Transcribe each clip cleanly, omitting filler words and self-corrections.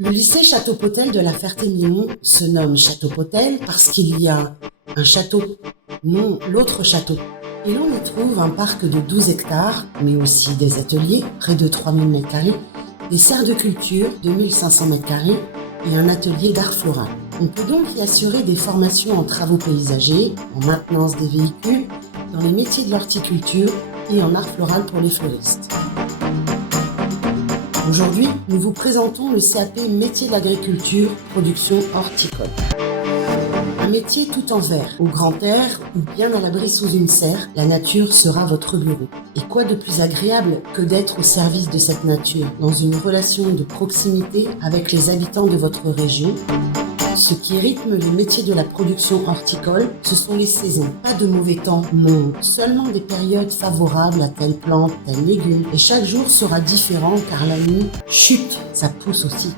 Le lycée Château-Potel de La Ferté-Milon se nomme Château-Potel parce qu'il y a un château, non l'autre château. Et l'on y trouve un parc de 12 hectares, mais aussi des ateliers, près de 3000 m², des serres de culture, 2500 m², et un atelier d'art floral. On peut donc y assurer des formations en travaux paysagers, en maintenance des véhicules, dans les métiers de l'horticulture et en art floral pour les fleuristes. Aujourd'hui, nous vous présentons le CAP Métier de l'agriculture, production horticole. Un métier tout en vert, au grand air ou bien à l'abri sous une serre, la nature sera votre bureau. Et quoi de plus agréable que d'être au service de cette nature, dans une relation de proximité avec les habitants de votre région. Ce qui rythme les métiers de la production horticole, ce sont les saisons. Pas de mauvais temps, non. Seulement des périodes favorables à telle plante, tel légume. Et chaque jour sera différent car la nuit, chut, ça pousse aussi.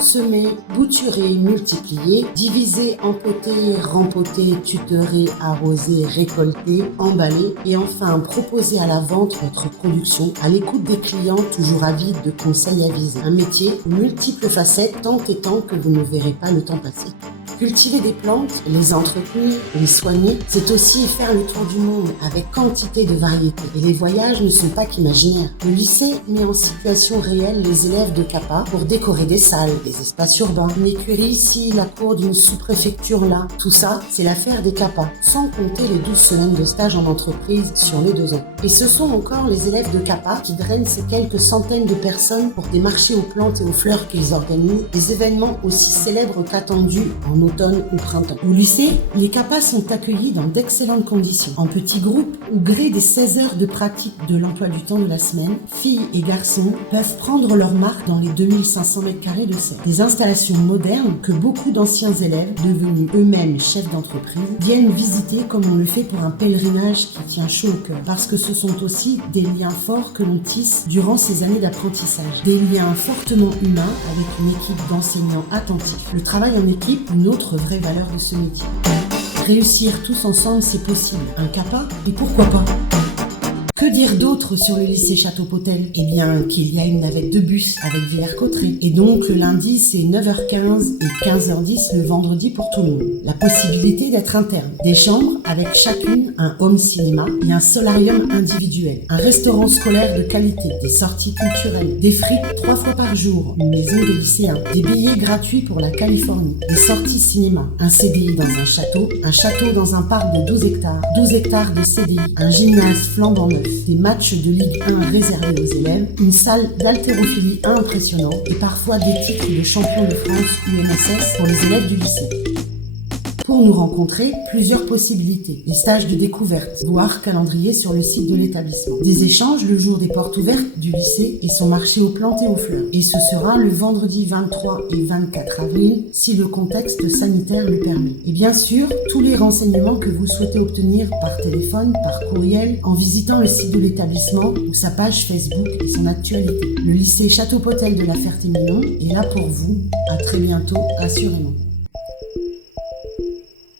Semer, bouturer, multiplier, diviser, empoter, rempoter, tutorer, arroser, récolter, emballer et enfin proposer à la vente votre production à l'écoute des clients toujours avides de conseils avisés. Un métier aux multiples facettes tant et tant que vous ne verrez pas le temps passer. Cultiver des plantes, les entretenir, les soigner, c'est aussi faire le tour du monde avec quantité de variétés. Et les voyages ne sont pas qu'imaginaires. Le lycée met en situation réelle les élèves de CAPA pour décorer des salles, des espaces urbains, une écurie ici, la cour d'une sous-préfecture là. Tout ça, c'est l'affaire des CAPA, sans compter les 12 semaines de stage en entreprise sur les 2 ans. Et ce sont encore les élèves de CAPA qui drainent ces quelques centaines de personnes pour des marchés aux plantes et aux fleurs qu'ils organisent, des événements aussi célèbres qu'attendus en automne ou printemps. Au lycée, les CAPA sont accueillis dans d'excellentes conditions. En petits groupes, au gré des 16 heures de pratique de l'emploi du temps de la semaine, filles et garçons peuvent prendre leur marque dans les 2500 m² de serre. Des installations modernes que beaucoup d'anciens élèves, devenus eux-mêmes chefs d'entreprise, viennent visiter comme on le fait pour un pèlerinage qui tient chaud au cœur. Parce que ce sont aussi des liens forts que l'on tisse durant ces années d'apprentissage. Des liens fortement humains avec une équipe d'enseignants attentifs. Le travail en équipe, une autre vraie valeur de ce métier. Réussir tous ensemble, c'est possible. Un CAPA, et pourquoi pas? Que dire d'autre sur le lycée Château-Potel? Eh bien, qu'il y a une navette de bus avec Villers-Cotterêts. Et donc, le lundi, c'est 9h15 et 15h10 le vendredi pour tout le monde. La possibilité d'être interne. Des chambres avec chacune un home cinéma et un solarium individuel. Un restaurant scolaire de qualité. Des sorties culturelles. Des frites 3 fois par jour. Une maison des lycéens. Des billets gratuits pour la Californie. Des sorties cinéma. Un CDI dans un château dans un parc de 12 hectares. 12 hectares de CDI. Un gymnase flambant neuf. Des matchs de Ligue 1 réservés aux élèves, une salle d'haltérophilie impressionnante et parfois des titres de champion de France UNSS pour les élèves du lycée. Pour nous rencontrer, plusieurs possibilités. Des stages de découverte, voire calendrier sur le site de l'établissement. Des échanges le jour des portes ouvertes du lycée et son marché aux plantes et aux fleurs. Et ce sera le vendredi 23 et 24 avril, si le contexte sanitaire le permet. Et bien sûr, tous les renseignements que vous souhaitez obtenir par téléphone, par courriel, en visitant le site de l'établissement ou sa page Facebook et son actualité. Le lycée Château-Potel de La Ferté-Milon est là pour vous. À très bientôt, assurément.